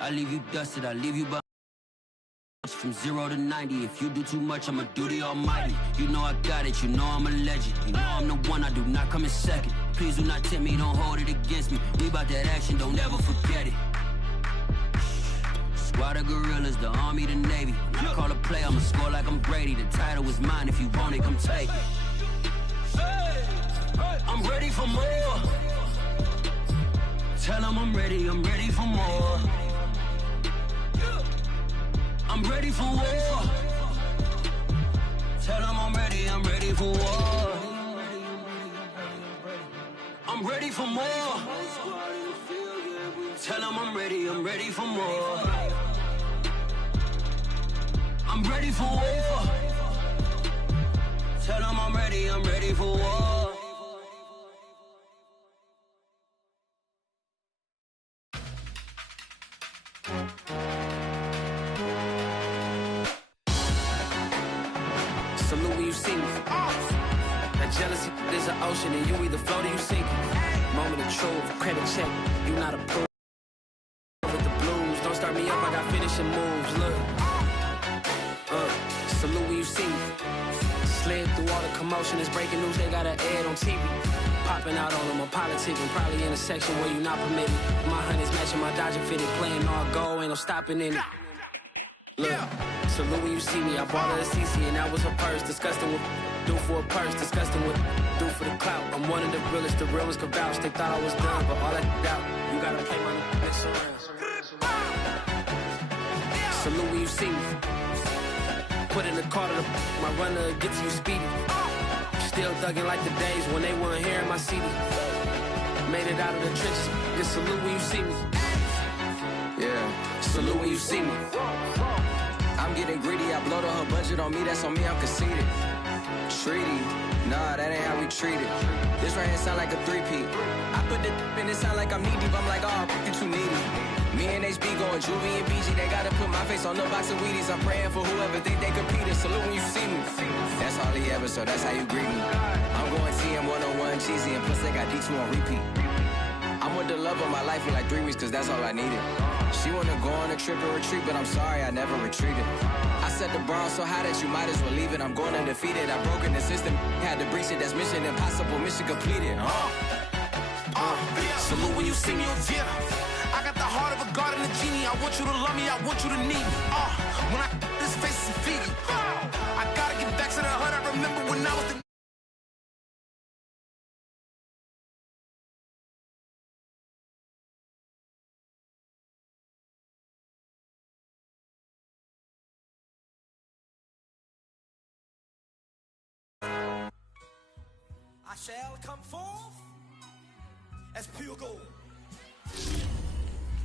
I leave you dusted, I leave you behind. From 0 to 90, if you do too much, I'ma do the almighty. You know I got it, you know I'm a legend. You know I'm the one, I do not come in second. Please do not tempt me, don't hold it against me. We bout that action, don't ever forget it. Squad of gorillas, the army, the navy. When I call a play, I'ma score like I'm Brady. The title is mine, if you want it, come take it. I'm ready for more. Tell them I'm ready for more. I'm ready for war. Tell them I'm ready for war. I'm ready for more. Tell them I'm ready for more. I'm ready for war. Tell them I'm ready for war. Salute when you see me. That jealousy is an ocean and you either float or you sink. Moment of truth, credit check, you not approved. With the blues, don't start me up, I got finishing moves, look. Salute when you see me. Slid through all the commotion, it's breaking news, they got an ad on TV. Popping out on them, I'm politicking, probably in a section where you not permitted. My honey's matching my Dodger fitted, playing all go, ain't no stopping in it. Look, salute when you see me, I bought her a CC and that was her purse. Disgusting with do for a purse, disgusting with do for the clout. I'm one of the realest, the realest could vouch. They thought I was done, but all I doubt, you gotta play my next around. Salute when you see me. Put in the car to my runner, get to you speedy. Still thugging like the days when they weren't here in my CD. Made it out of the trenches, just salute when you see me. Yeah, salute when you see me. I'm getting greedy, I blowed her budget on me, that's on me, I'm conceited. Treaty, nah, that ain't how we treat it. This right here sound like a three-peat. I put the in it sound like I'm knee deep, I'm like, oh, you too needy. Me and HB going Juvie and BG, they gotta put my face on the box of Wheaties. I'm praying for whoever think they competed. Salute when you see me. That's all he ever, so that's how you greet me. I'm going TM 101 cheesy, and plus they got D2 on repeat. I'm with the love of my life for like 3 weeks, cause that's all I needed. She wanna go on a trip and retreat, but I'm sorry, I never retreated. I set the bar so high that you might as well leave it. I'm going undefeated, I broke in the system, had to breach it, that's mission impossible, mission completed. Salute when you see me, yeah. I got the heart of a god and a genie. I want you to love me, I want you to need me. When I this face is Fiji. I gotta get back to the hood, I remember when I was the I shall come forth as pure gold.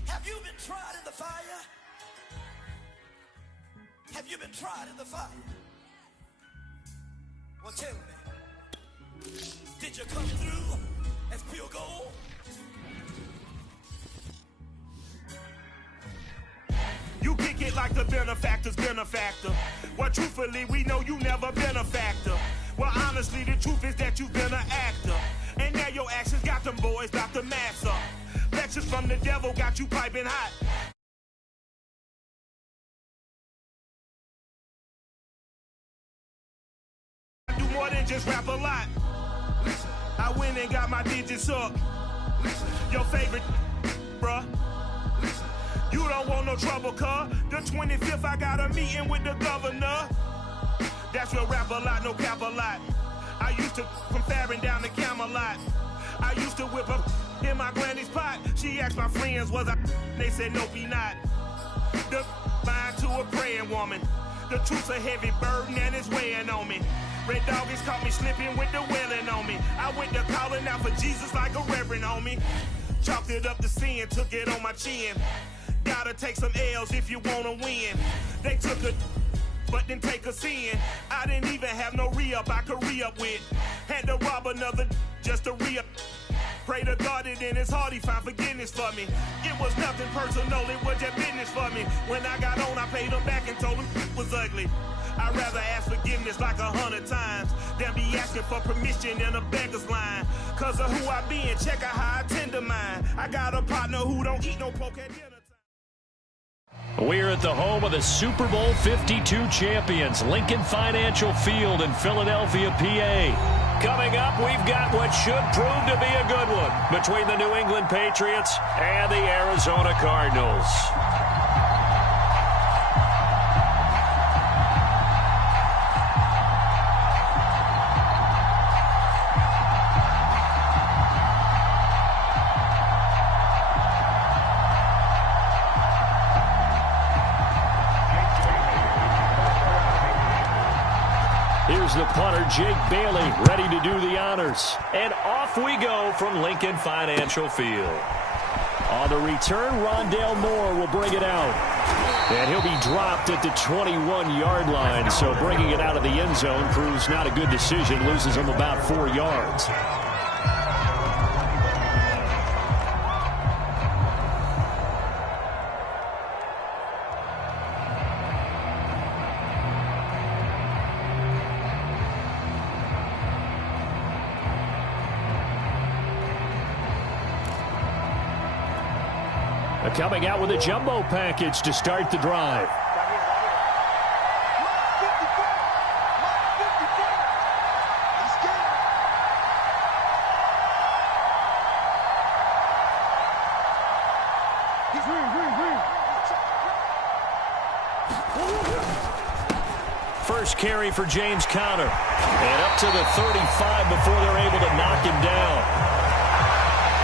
Have you been tried in the fire? Have you been tried in the fire? Well, tell me, did you come through as pure gold? You kick it like the benefactor's benefactor. Well, truthfully, we know you never been a factor. Well, honestly, the truth is that you've been an actor. And now your actions got them boys about to mass up. Lectures from the devil got you piping hot. I do more than just rap a lot. I went and got my digits up. Your favorite, bruh. You don't want no trouble, cuz. The 25th, I got a meeting with the governor. That's real rap a lot, no cap a lot. I used to from Farron down to Camelot. I used to whip up in my granny's pot. She asked my friends, was I? They said, nope, he not. The mind to a praying woman. The truth's a heavy burden and it's weighing on me. Red doggies caught me slipping with the wailing on me. I went to calling out for Jesus like a reverend on me. Chalked it up to sin, took it on my chin. Gotta take some L's if you wanna win. They took a but didn't take a sin. I didn't even have no re-up I could re-up with. Had to rob another just to re-up. Pray to God that in his heart he found forgiveness for me. It was nothing personal, it was just business for me. When I got on, I paid him back and told him it was ugly. I'd rather ask forgiveness like 100 times than be asking for permission in a beggar's line. Cause of who I be and check out how I tend to mine. I got a partner who don't eat no pork at dinner. We're at the home of the Super Bowl 52 champions, Lincoln Financial Field in Philadelphia, PA. Coming up, we've got what should prove to be a good one between the New England Patriots and the Arizona Cardinals. Here's the punter, Jake Bailey, ready to do the honors. And off we go from Lincoln Financial Field. On the return, Rondale Moore will bring it out. And he'll be dropped at the 21-yard line, so bringing it out of the end zone proves not a good decision, loses him about 4 yards. Coming out with a jumbo package to start the drive. First carry for James Conner. And up to the 35 before they're able to knock him down.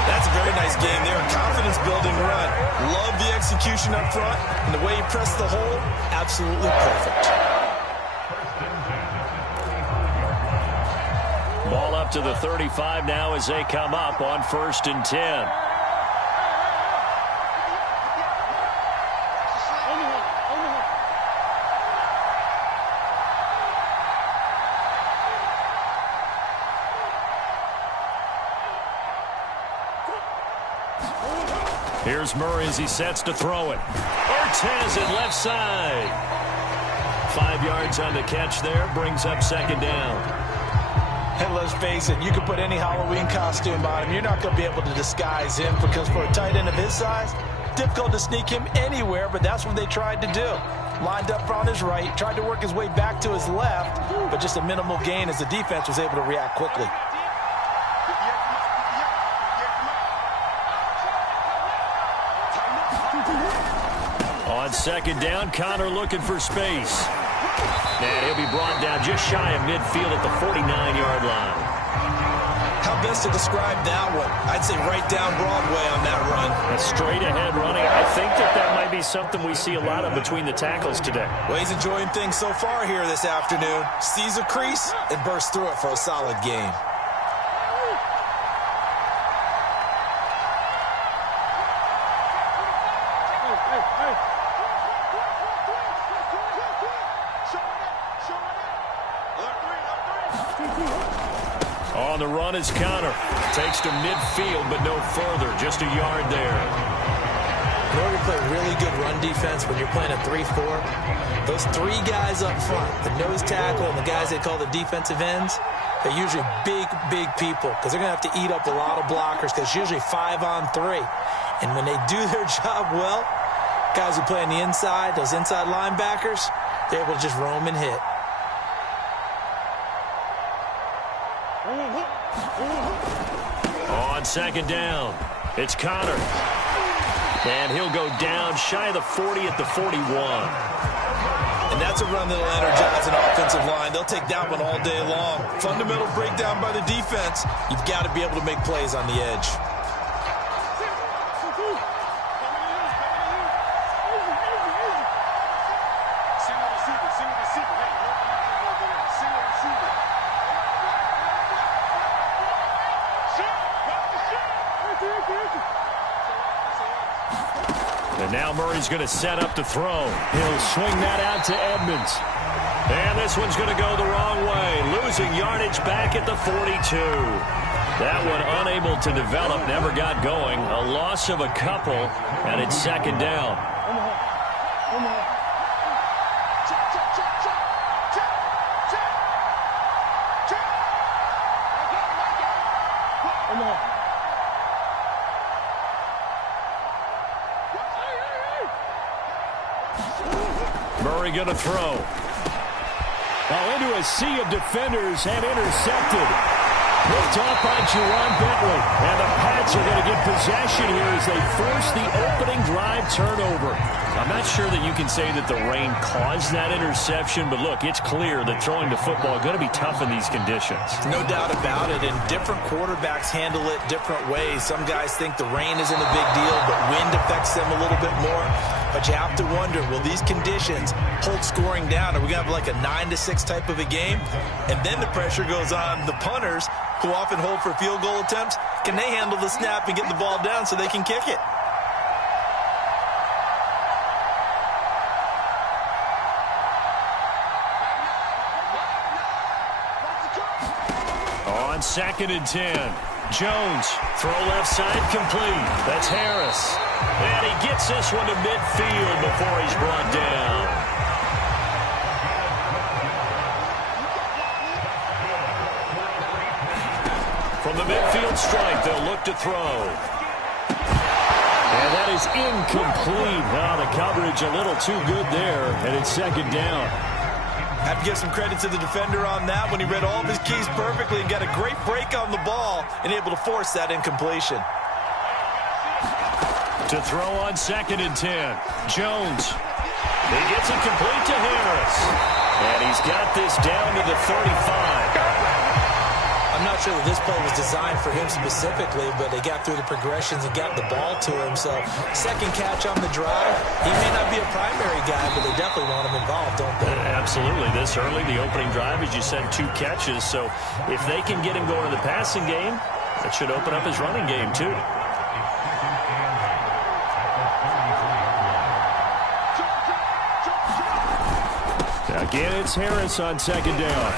That's a very nice game there. Confidence-building run. Love the execution up front. And the way he pressed the hole, absolutely perfect. Ball up to the 35 now as they come up on 1st and 10. Here's Murray as he sets to throw it. Ortez at left side. 5 yards on the catch there. Brings up 2nd down. And let's face it, you can put any Halloween costume on him. You're not going to be able to disguise him because for a tight end of his size, difficult to sneak him anywhere, but that's what they tried to do. Lined up on his right, tried to work his way back to his left, but just a minimal gain as the defense was able to react quickly. On 2nd down, Conner looking for space. And he'll be brought down just shy of midfield at the 49-yard line. How best to describe that one? I'd say right down Broadway on that run. A straight-ahead running. I think that might be something we see a lot of between the tackles today. Well, he's enjoying things so far here this afternoon. Sees a crease and bursts through it for a solid gain. On the run is Conner. Takes to midfield, but no further. Just a yard there. In order to play really good run defense when you're playing a 3-4, those 3 guys up front, the nose tackle and the guys they call the defensive ends, they're usually big people because they're going to have to eat up a lot of blockers because it's usually 5-on-3. And when they do their job well, guys who play on the inside, those inside linebackers, they're able to just roam and hit. On 2nd down, it's Conner. And he'll go down shy of the 40 at the 41. And that's a run that'll energize an offensive line. They'll take that one all day long. Fundamental breakdown by the defense. You've got to be able to make plays on the edge. And now Murray's going to set up to throw. He'll swing that out to Edmonds. And this one's going to go the wrong way. Losing yardage back at the 42. That one unable to develop, never got going. A loss of a couple, and it's 2nd down. Murray going to throw. Into a sea of defenders and intercepted. Picked off by Juwan Bentley. And the Pats are going to get possession here as they force the opening drive turnover. I'm not sure that you can say that the rain caused that interception, but look, it's clear that throwing the football is going to be tough in these conditions. No doubt about it, and different quarterbacks handle it different ways. Some guys think the rain isn't a big deal, but wind affects them a little bit more. But you have to wonder, will these conditions hold scoring down? Are we going to have like a 9-6 type of a game? And then the pressure goes on the punters, who often hold for field goal attempts. Can they handle the snap and get the ball down so they can kick it? On 2nd and 10. Jones, throw left side complete. That's Harris. And he gets this one to midfield before he's brought down. From the midfield strike, they'll look to throw. And that is incomplete. The coverage a little too good there, and it's 2nd down. Have to give some credit to the defender on that when he read all of his keys perfectly and got a great break on the ball and able to force that incompletion. To throw on 2nd and 10. Jones. He gets it complete to Harris. And he's got this down to the 35. I'm not sure that this play was designed for him specifically, but they got through the progressions and got the ball to him. So, second catch on the drive. He may not be a primary guy, but they definitely want him involved, don't they? Absolutely. This early, the opening drive, as you said, 2 catches. So, if they can get him going to the passing game, that should open up his running game, too. Again, it's Harris on 2nd down.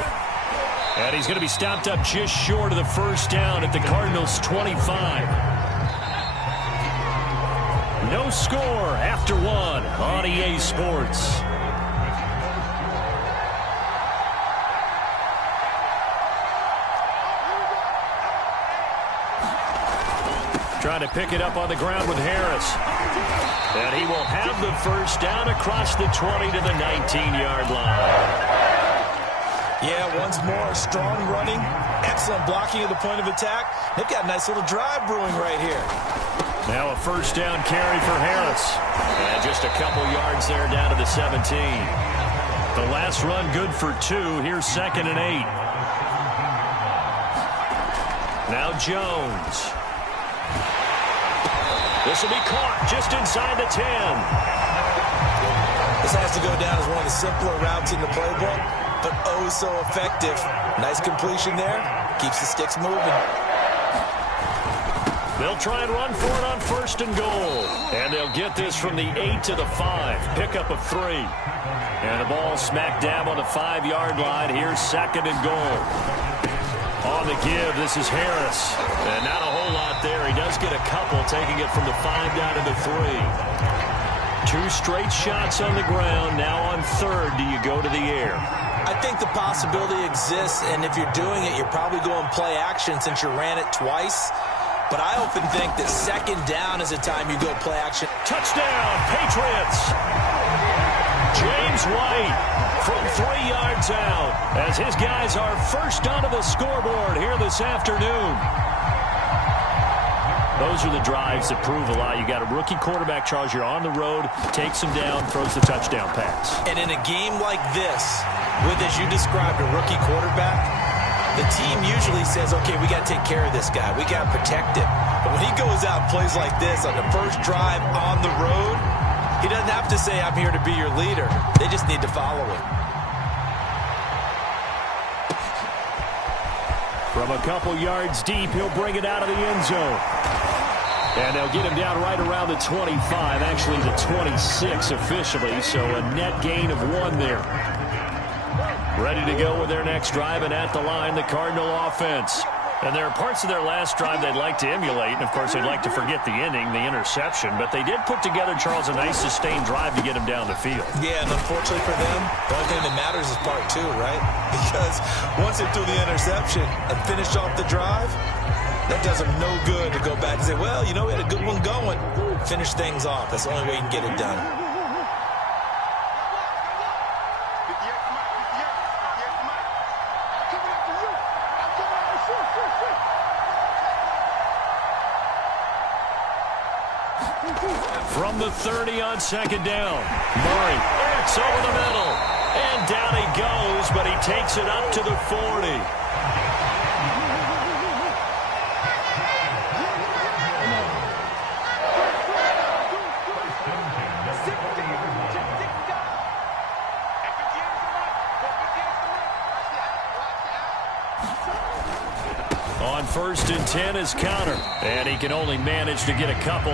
And he's going to be stopped up just short of the first down at the Cardinals' 25. No score after 1 on EA Sports. Trying to pick it up on the ground with Harris. And he will have the first down across the 20 to the 19-yard line. Yeah, once more, strong running, excellent blocking at the point of attack. They've got a nice little drive brewing right here. Now a first down carry for Harris. And just a couple yards there down to the 17. The last run good for 2. Here's 2nd and 8. Now Jones. This will be caught just inside the 10. This has to go down as one of the simpler routes in the playbook, but oh so effective. Nice completion there. Keeps the sticks moving. They'll try and run for it on 1st and goal. And they'll get this from the 8 to the 5. Pickup of 3. And the ball smack dab on the 5-yard line. Here's 2nd and goal. On the give, this is Harris. And not a whole lot there. He does get a couple, taking it from the 5 down to the 3. 2 straight shots on the ground. Now on 3rd, do you go to the air? I think the possibility exists, and if you're doing it, you're probably going play action since you ran it twice. But I often think that 2nd down is a time you go play action. Touchdown, Patriots! James White from 3 yards out as his guys are first onto the scoreboard here this afternoon. Those are the drives that prove a lot. You got a rookie quarterback, Charles. You're on the road, takes him down, throws the touchdown pass. And in a game like this, with, as you described, a rookie quarterback, the team usually says, okay, we got to take care of this guy. We got to protect him. But when he goes out and plays like this on the first drive on the road, he doesn't have to say, I'm here to be your leader. They just need to follow him. From a couple yards deep, he'll bring it out of the end zone. And they'll get him down right around the 25, actually the 26 officially, so a net gain of 1 there. Ready to go with their next drive, and at the line, the Cardinal offense. And there are parts of their last drive they'd like to emulate, and of course they'd like to forget the ending, the interception, but they did put together, Charles, a nice sustained drive to get him down the field. Yeah, and unfortunately for them, the only thing that matters is part 2, right? Because once they threw the interception and finished off the drive, that does them no good to go back and say, well, you know, we had a good one going. Finish things off. That's the only way you can get it done. 30 on second down. Murray, it's over the middle. And down he goes, but he takes it up to the 40. On 1st and 10 is Connor, and he can only manage to get a couple.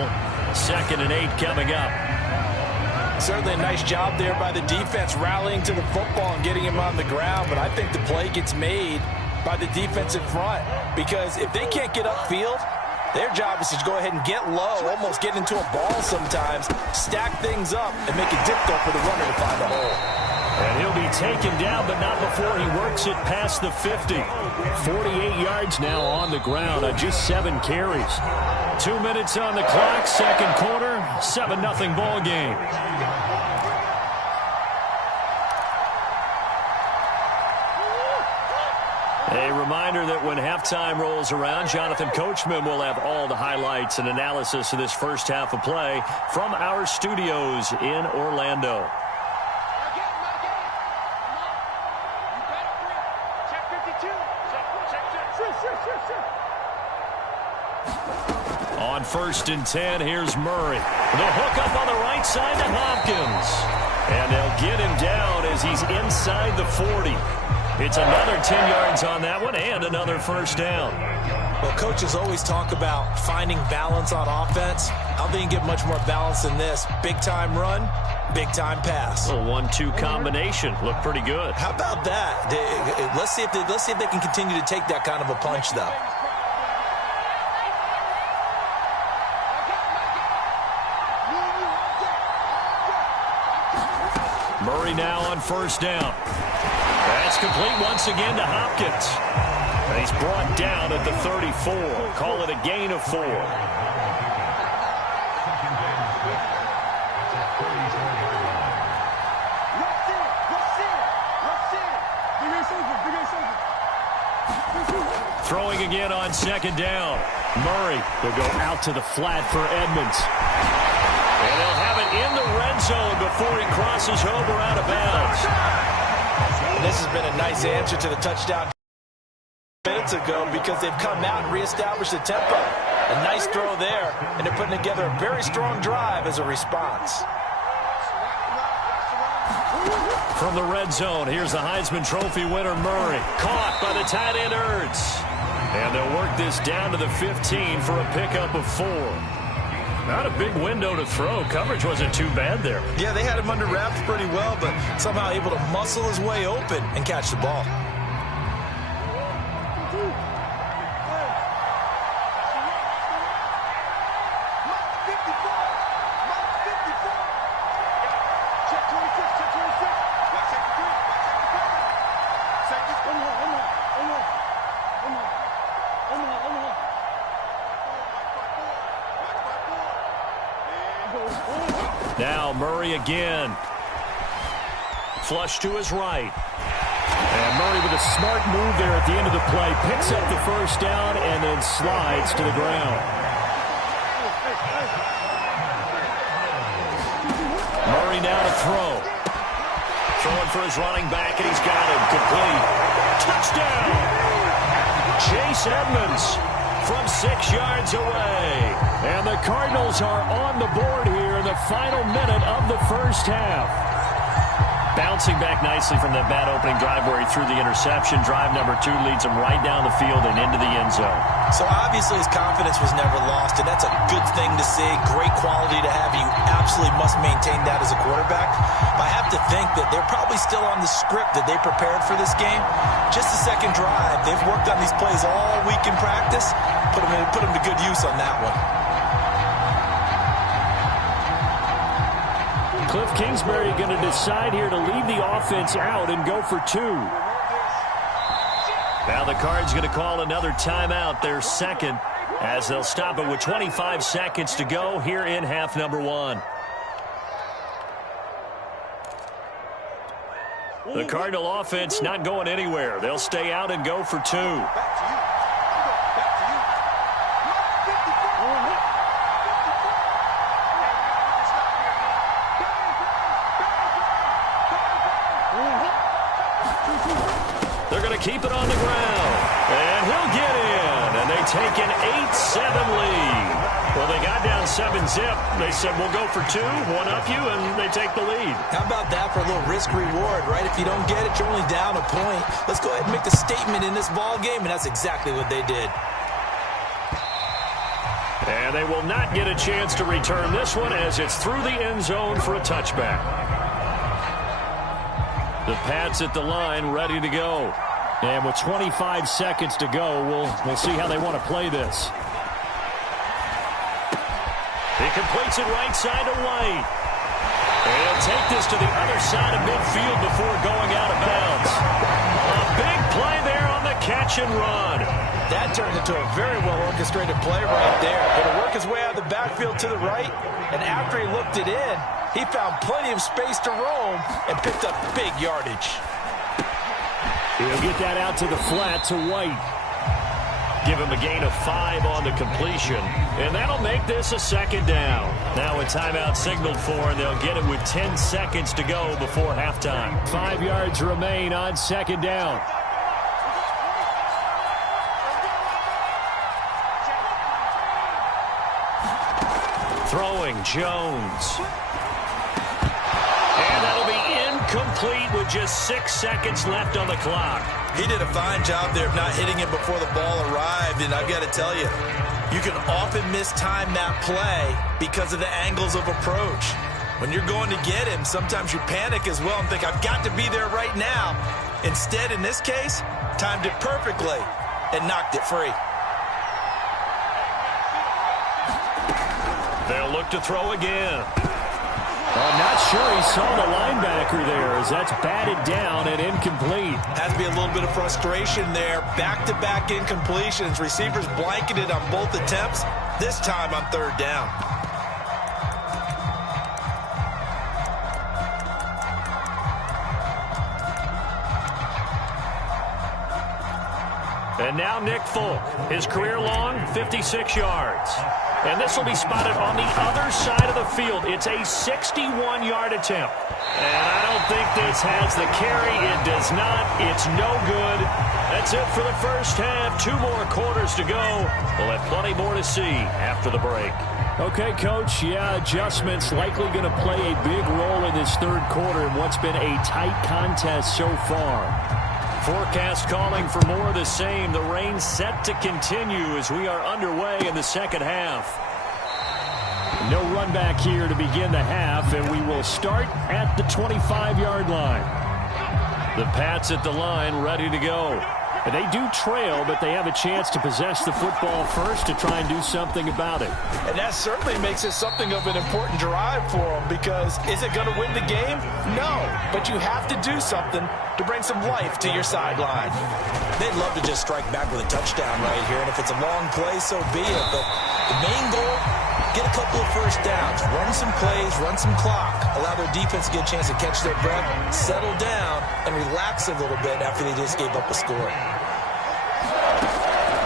2nd and 8 coming up. Certainly a nice job there by the defense rallying to the football and getting him on the ground, but I think the play gets made by the defensive front because if they can't get upfield, their job is to go ahead and get low, almost get into a ball sometimes, stack things up, and make it difficult for the runner to find a hole. And he'll be taken down, but not before he works it past the 50. 48 yards now on the ground on just 7 carries. 2 minutes on the clock, second quarter, 7-0 ball game. A reminder that when halftime rolls around, Jonathan Coachman will have all the highlights and analysis of this first half of play from our studios in Orlando. On 1st and 10, here's Murray. The hook up on the right side to Hopkins. And they'll get him down as he's inside the 40. It's another 10 yards on that one and another first down. Well, coaches always talk about finding balance on offense. I don't think you get much more balance than this. Big-time run, big-time pass. A 1-2 combination. Looked pretty good. How about that? Let's see if they can continue to take that kind of a punch, though. Murray now on first down. That's complete once again to Hopkins. And he's brought down at the 34. Call it a gain of 4. Throwing again on second down. Murray will go out to the flat for Edmonds. And they'll have it in the red zone before he crosses over out of bounds. This has been a nice answer to the touchdown minutes ago because they've come out and reestablished the tempo. A nice throw there, and they're putting together a very strong drive as a response. From the red zone, here's the Heisman Trophy winner, Murray. Caught by the tight end, Ertz. And they'll work this down to the 15 for a pickup of 4. Not a big window to throw. Coverage wasn't too bad there. Yeah, they had him under wraps pretty well, but somehow able to muscle his way open and catch the ball. Now Murray again. Flush to his right. And Murray with a smart move there at the end of the play. Picks up the first down and then slides to the ground. Murray now to throw. Throwing for his running back, and he's got him. Complete. Touchdown! Chase Edmonds from 6 yards away. And the Cardinals are on the board here in the final minute of the first half. Bouncing back nicely from that bad opening drive where he threw the interception. Drive number 2 leads him right down the field and into the end zone. So obviously his confidence was never lost, and that's a good thing to see. Great quality to have. You absolutely must maintain that as a quarterback. But I have to think that they're probably still on the script that they prepared for this game. Just the second drive. They've worked on these plays all week in practice. Put them to good use on that one. Cliff Kingsbury going to decide here to leave the offense out and go for 2. Now the Cards going to call another timeout, their second, as they'll stop it with 25 seconds to go here in half number 1. The Cardinal offense not going anywhere. They'll stay out and go for 2. They're going to keep it on the ground. And he'll get in. And they take an 8-7 lead. Well, they got down 7-zip. They said, we'll go for 2, one up you, and they take the lead. How about that for a little risk-reward, right? If you don't get it, you're only down a point. Let's go ahead and make a statement in this ball game, and that's exactly what they did. And they will not get a chance to return this one as it's through the end zone for a touchback. The Pats at the line, ready to go. And with 25 seconds to go, we'll see how they want to play this. He completes it right side to White. And he'll take this to the other side of midfield before going out of bounds. A big play there on the catch and run. That turned into a very well-orchestrated play right there. Going to work his way out of the backfield to the right, and after he looked it in, he found plenty of space to roam and picked up big yardage. He'll get that out to the flat to White. Give him a gain of 5 on the completion, and that'll make this a second down. Now a timeout signaled for, and they'll get it with 10 seconds to go before halftime. 5 yards remain on second down. Throwing, Jones. And that'll be incomplete with just 6 seconds left on the clock. He did a fine job there of not hitting it before the ball arrived, and I've got to tell you, you can often mistime that play because of the angles of approach. When you're going to get him, sometimes you panic as well and think, I've got to be there right now. Instead, in this case, timed it perfectly and knocked it free. They'll look to throw again. I'm not sure he saw the linebacker there as that's batted down and incomplete. Has to be a little bit of frustration there. Back-to-back incompletions. Receivers blanketed on both attempts. This time on third down. And now Nick Folk, his career long, 56 yards. And this will be spotted on the other side of the field. It's a 61-yard attempt. And I don't think this has the carry. It does not. It's no good. That's it for the first half. 2 more quarters to go. We'll have plenty more to see after the break. Okay, Coach, yeah, adjustments likely going to play a big role in this third quarter in what's been a tight contest so far. Forecast calling for more of the same. The rain set to continue as we are underway in the second half. No run back here to begin the half, and we will start at the 25-yard line. The Pats at the line, ready to go. And they do trail, but they have a chance to possess the football first to try and do something about it. And that certainly makes it something of an important drive for them, because is it going to win the game? No, but you have to do something to bring some life to your sideline. They'd love to just strike back with a touchdown right here, and if it's a long play, so be it. But the main goal, get a couple of first downs, run some plays, run some clock, allow their defense to get a chance to catch their breath, settle down, and relax a little bit after they just gave up a score.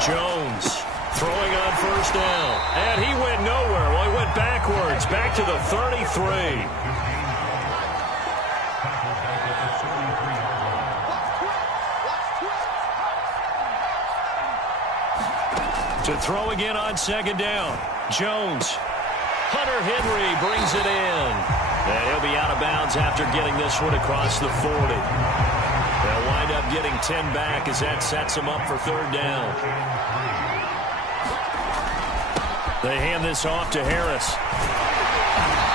Jones throwing on first down. And he went nowhere. Well, he went backwards, back to the 33. To throw again on second down. Jones. Hunter Henry brings it in. And he'll be out of bounds after getting this one across the 40. They'll wind up getting 10 back as that sets them up for third down. They hand this off to Harris.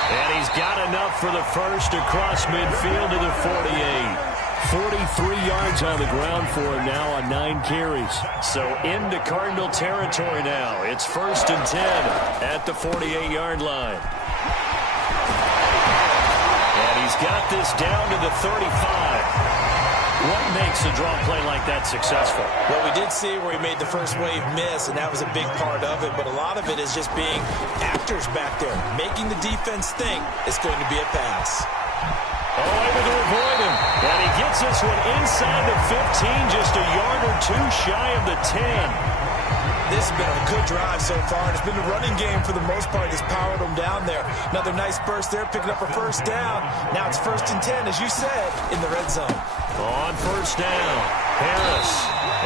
And he's got enough for the first across midfield to the 48. 43 yards on the ground for him now on 9 carries. So into Cardinal territory now. It's 1st and 10 at the 48-yard line. And he's got this down to the 35. What makes a draw play like that successful? Well, we did see where he made the first wave miss, and that was a big part of it. But a lot of it is just being actors back there, making the defense think it's going to be a pass. Oh, able to avoid him. And he gets this one inside the 15, just a yard or two shy of the 10. This has been a good drive so far, and it's been the running game for the most part that's powered them down there. Another nice burst there, picking up a first down. Now it's 1st and 10, as you said, in the red zone. On first down, Harris.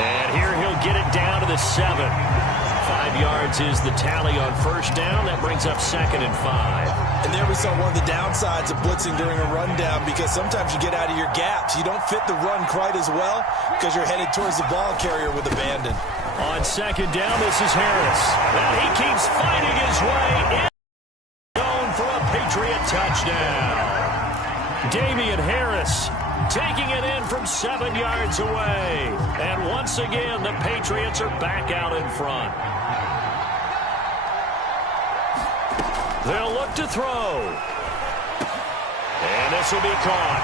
And here he'll get it down to the 7. 5 yards is the tally on first down. That brings up 2nd and 5. And there we saw one of the downsides of blitzing during a rundown, because sometimes you get out of your gaps. You don't fit the run quite as well because you're headed towards the ball carrier with abandon. On 2nd down, this is Harris. And he keeps fighting his way in zone for a Patriot touchdown. Damian Harris taking it in from 7 yards away. And once again, the Patriots are back out in front. They'll look to throw. And this will be caught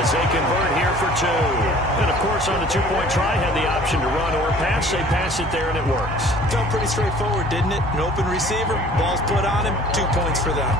as they convert here for 2. And, of course, on the 2-point try, had the option to run or pass. They pass it there, and it works. Felt pretty straightforward, didn't it? An open receiver, ball's put on him, 2 points for them.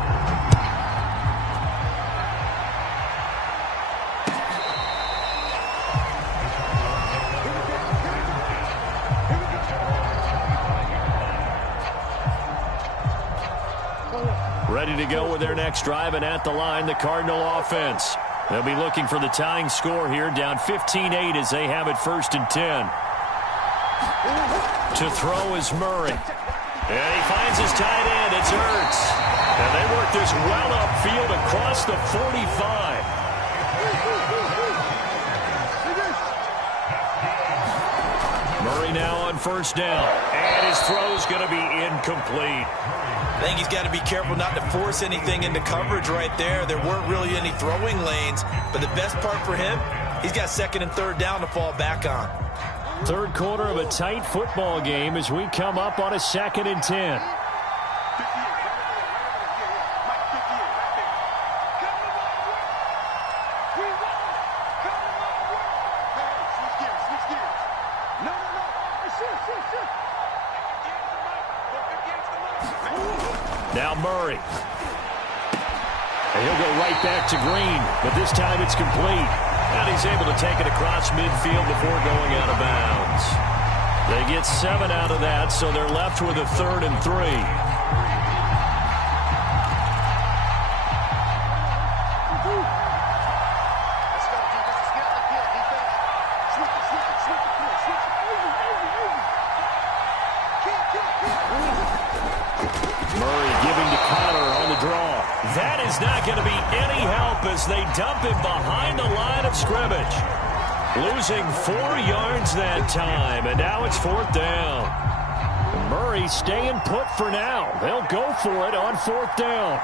Ready to go with their next drive, and at the line, the Cardinal offense. They'll be looking for the tying score here, down 15-8 as they have it 1st and 10. To throw is Murray. And he finds his tight end. It's Ertz. And they work this well upfield across the 45. Murray now on first down. And his throw's going to be incomplete. I think he's got to be careful not to force anything into coverage right there. There weren't really any throwing lanes, but the best part for him, he's got 2nd and 3rd down to fall back on. 3rd quarter of a tight football game as we come up on a 2nd and 10. Now Murray. And he'll go right back to Green, but this time it's complete. And he's able to take it across midfield before going out of bounds. They get 7 out of that, so they're left with a 3rd and 3. That is not going to be any help as they dump him behind the line of scrimmage. Losing 4 yards that time, and now it's 4th down. Murray staying put for now. They'll go for it on 4th down.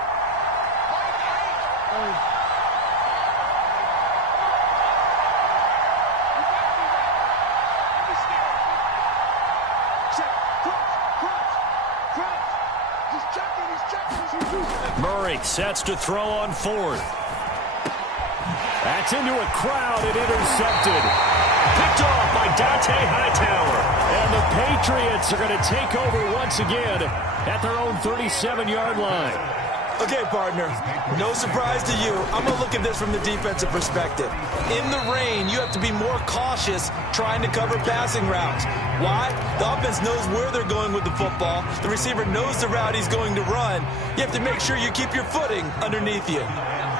Murray sets to throw on 4th. That's into a crowd and intercepted. Picked off by Dante Hightower. And the Patriots are going to take over once again at their own 37-yard line. Okay, partner, no surprise to you. I'm going to look at this from the defensive perspective. In the rain, you have to be more cautious trying to cover passing routes. Why? The offense knows where they're going with the football. The receiver knows the route he's going to run. You have to make sure you keep your footing underneath you.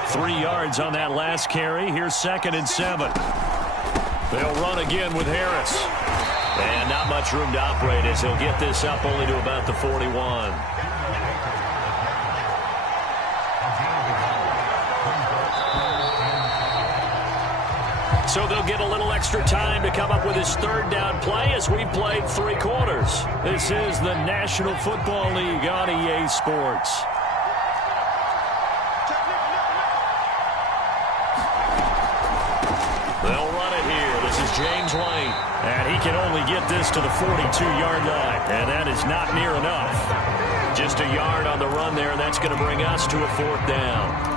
3 yards on that last carry. Here's 2nd and 7. They'll run again with Harris. And not much room to operate as he'll get this up only to about the 41. So they'll get a little extra time to come up with his 3rd down play as we've played 3 quarters. This is the National Football League on EA Sports. They'll run it here. This is James Lane. And he can only get this to the 42-yard line. And that is not near enough. Just a yard on the run there, and that's going to bring us to a 4th down.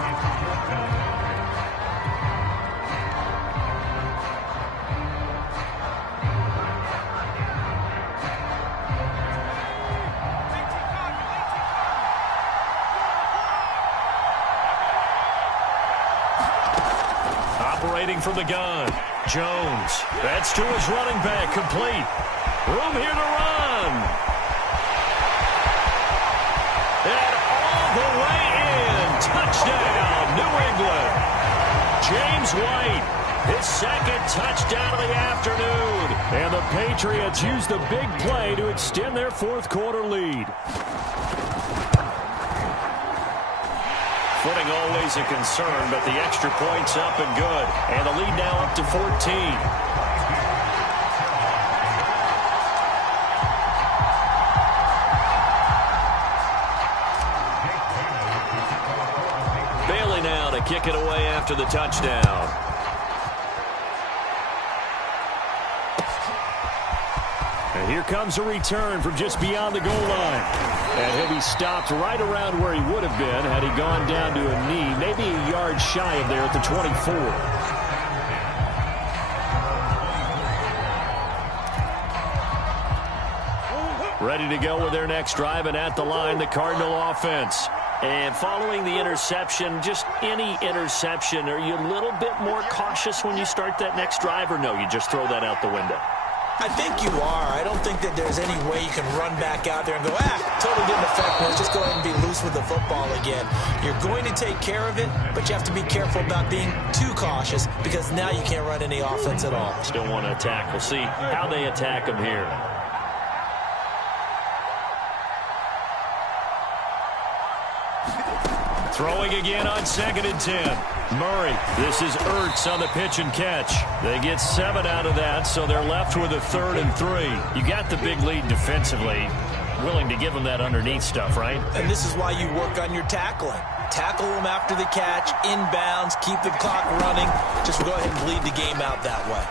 Operating from the gun. Jones. That's to his running back, complete. Room here to run. And all the way in. Touchdown, New England. James White, his second touchdown of the afternoon. And the Patriots use the big play to extend their fourth quarter lead. Footing always a concern, but the extra point's up and good. And the lead now up to 14. Bailey now to kick it away after the touchdown. And here comes a return from just beyond the goal line. And he'll be stopped right around where he would have been had he gone down to a knee, maybe a yard shy of there at the 24. Ready to go with their next drive, and at the line, the Cardinal offense. And following the interception, just any interception, are you a little bit more cautious when you start that next drive, or no, you just throw that out the window? I think you are. I don't think that there's any way you can run back out there and go, totally didn't affect me. Let's just go ahead and be loose with the football again. You're going to take care of it, but you have to be careful about being too cautious because now you can't run any offense at all. Still want to attack. We'll see how they attack him here. Throwing again on 2nd and 10. Murray. This is Ertz on the pitch and catch. They get 7 out of that, so they're left with a 3rd and 3. You got the big lead defensively. Willing to give them that underneath stuff, right? And this is why you work on your tackling. Tackle them after the catch, inbounds, keep the clock running. Just go ahead and bleed the game out that way.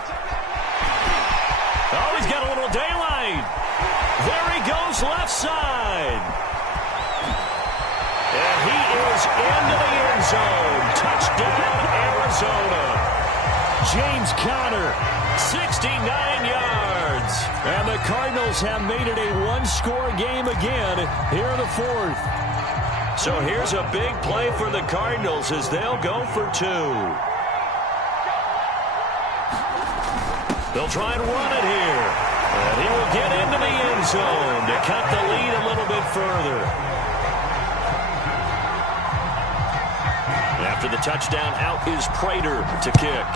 Oh, he's got a little daylight. There he goes, left side. And he is into the end zone. Touchdown, Arizona. James Conner, 69 yards. And the Cardinals have made it a one-score game again here in the 4th. So here's a big play for the Cardinals as they'll go for 2. They'll try and run it here. And he will get into the end zone to cut the lead a little bit further. After the touchdown, out is Prater to kick.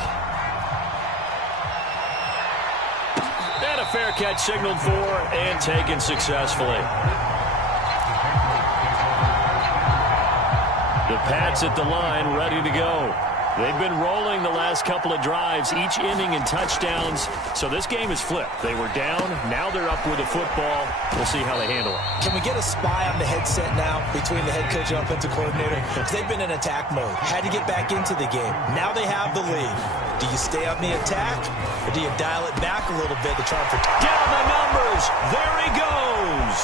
And a fair catch signaled for and taken successfully. The Pats at the line, ready to go. They've been rolling the last couple of drives, each ending in touchdowns. So this game is flipped. They were down. Now they're up with the football. We'll see how they handle it. Can we get a spy on the headset now between the head coach and offensive coordinator? Because they've been in attack mode. Had to get back into the game. Now they have the lead. Do you stay on the attack, or do you dial it back a little bit to try and protect? Down the numbers. There he goes.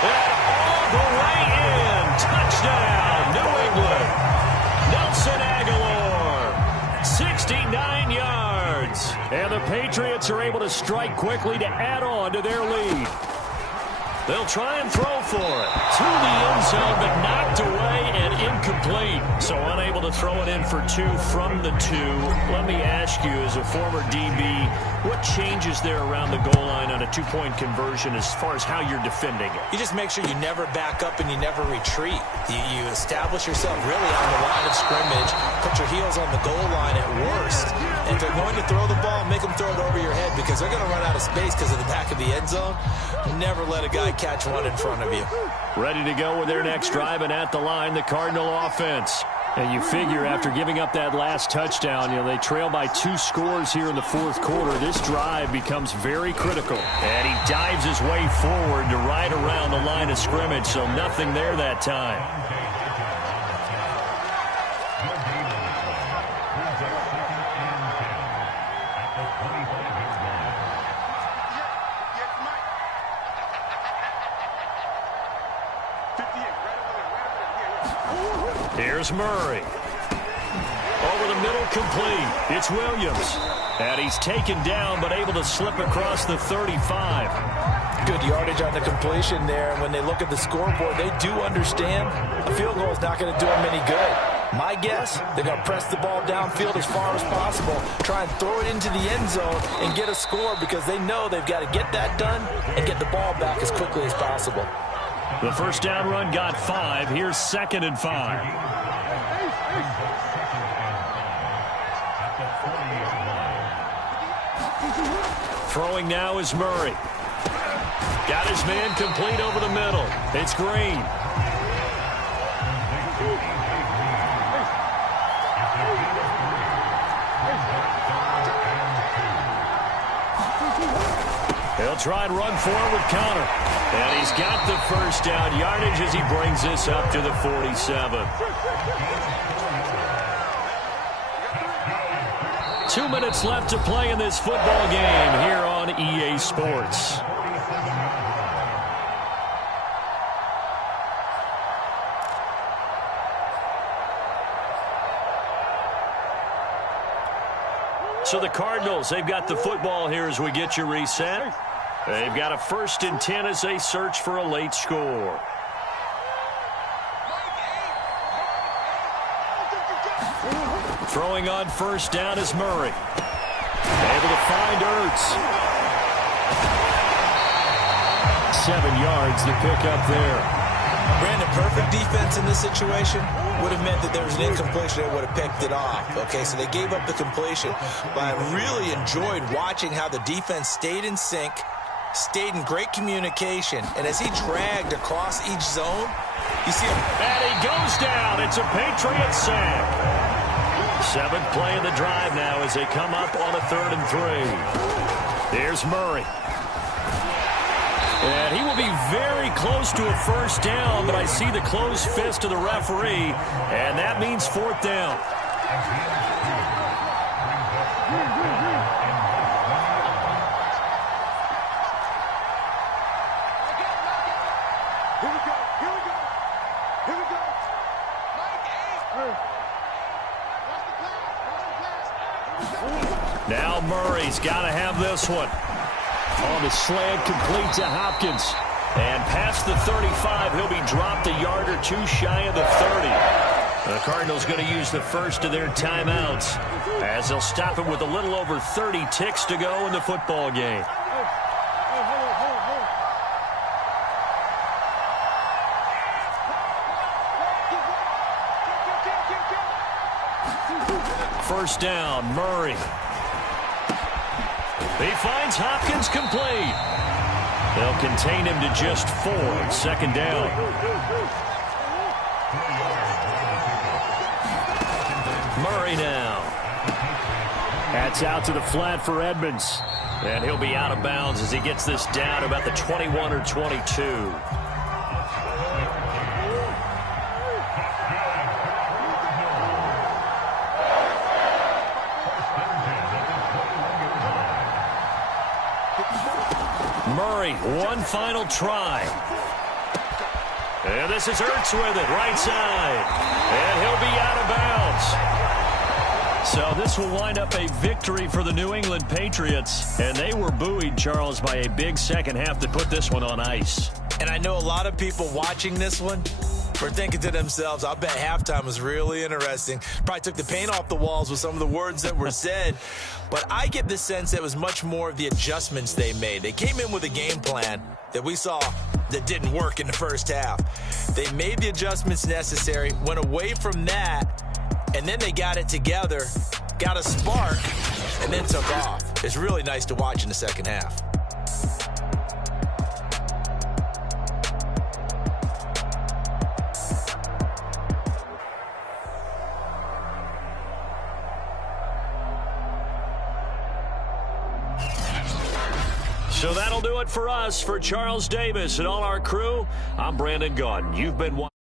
And all the way in. Touchdown, New England. Nelson Aguilar, 69 yards. And the Patriots are able to strike quickly to add on to their lead. They'll try and throw for it. To the end zone, but knocked away and incomplete. So unable to throw it in for 2 from the 2. Let me ask you, as a former DB, what changes there around the goal line on a 2-point conversion as far as how you're defending it? You just make sure you never back up and you never retreat. You establish yourself really on the line of scrimmage, put your heels on the goal line at worst. And if they're going to throw the ball, make them throw it over your head because they're going to run out of space because of the back of the end zone. Never let a guy catch one in front of you. Ready to go with their next drive, and at the line, the Cardinal offense. And you figure after giving up that last touchdown, they trail by 2 scores here in the 4th quarter. This drive becomes very critical. And he dives his way forward to right around the line of scrimmage, so nothing there that time. Here's Murray. Over the middle, complete. It's Williams. And he's taken down, but able to slip across the 35. Good yardage on the completion there. And when they look at the scoreboard, they do understand a field goal is not going to do them any good. My guess, they're going to press the ball downfield as far as possible, try and throw it into the end zone and get a score because they know they've got to get that done and get the ball back as quickly as possible. The first down run got 5. Here's 2nd and 5. Throwing now is Murray. Got his man complete over the middle. It's Green. He'll try and run forward with Connor. And he's got the first down yardage as he brings this up to the 47. 2 minutes left to play in this football game here on EA Sports. So the Cardinals, they've got the football here as we get you reset. They've got a 1st and 10 as they search for a late score. Throwing on first down is Murray. Able to find Ertz. 7 yards to pick up there. Brandon, perfect defense in this situation would have meant that there was an incompletion that would have picked it off. Okay, so they gave up the completion. But I really enjoyed watching how the defense stayed in sync, stayed in great communication, and as he dragged across each zone, you see him. And he goes down. It's a Patriot sack. 7th play of the drive now as they come up on a 3rd and 3. Here's Murray. And he will be very close to a first down, but I see the closed fist of the referee, and that means 4th down. Now Murray's got to have this one. On the slant, complete to Hopkins. And past the 35, he'll be dropped a yard or 2 shy of the 30. The Cardinals going to use the first of their timeouts as they'll stop him with a little over 30 ticks to go in the football game. First down, Murray. He finds Hopkins complete. They'll contain him to just 4. 2nd down. Murray now. That's out to the flat for Edmonds. And he'll be out of bounds as he gets this down about the 21 or 22. Murray, one final try. And this is Ertz with it, right side. And he'll be out of bounds. So this will wind up a victory for the New England Patriots. And they were buoyed, Charles, by a big second half that put this one on ice. And I know a lot of people watching this one were thinking to themselves, I bet halftime was really interesting. Probably took the paint off the walls with some of the words that were said. But I get the sense that it was much more of the adjustments they made. They came in with a game plan that we saw that didn't work in the first half. They made the adjustments necessary, went away from that, and then they got it together, got a spark, and then took off. It's really nice to watch in the second half. So that'll do it for us. For Charles Davis and all our crew, I'm Brandon Gaudin. You've been watching.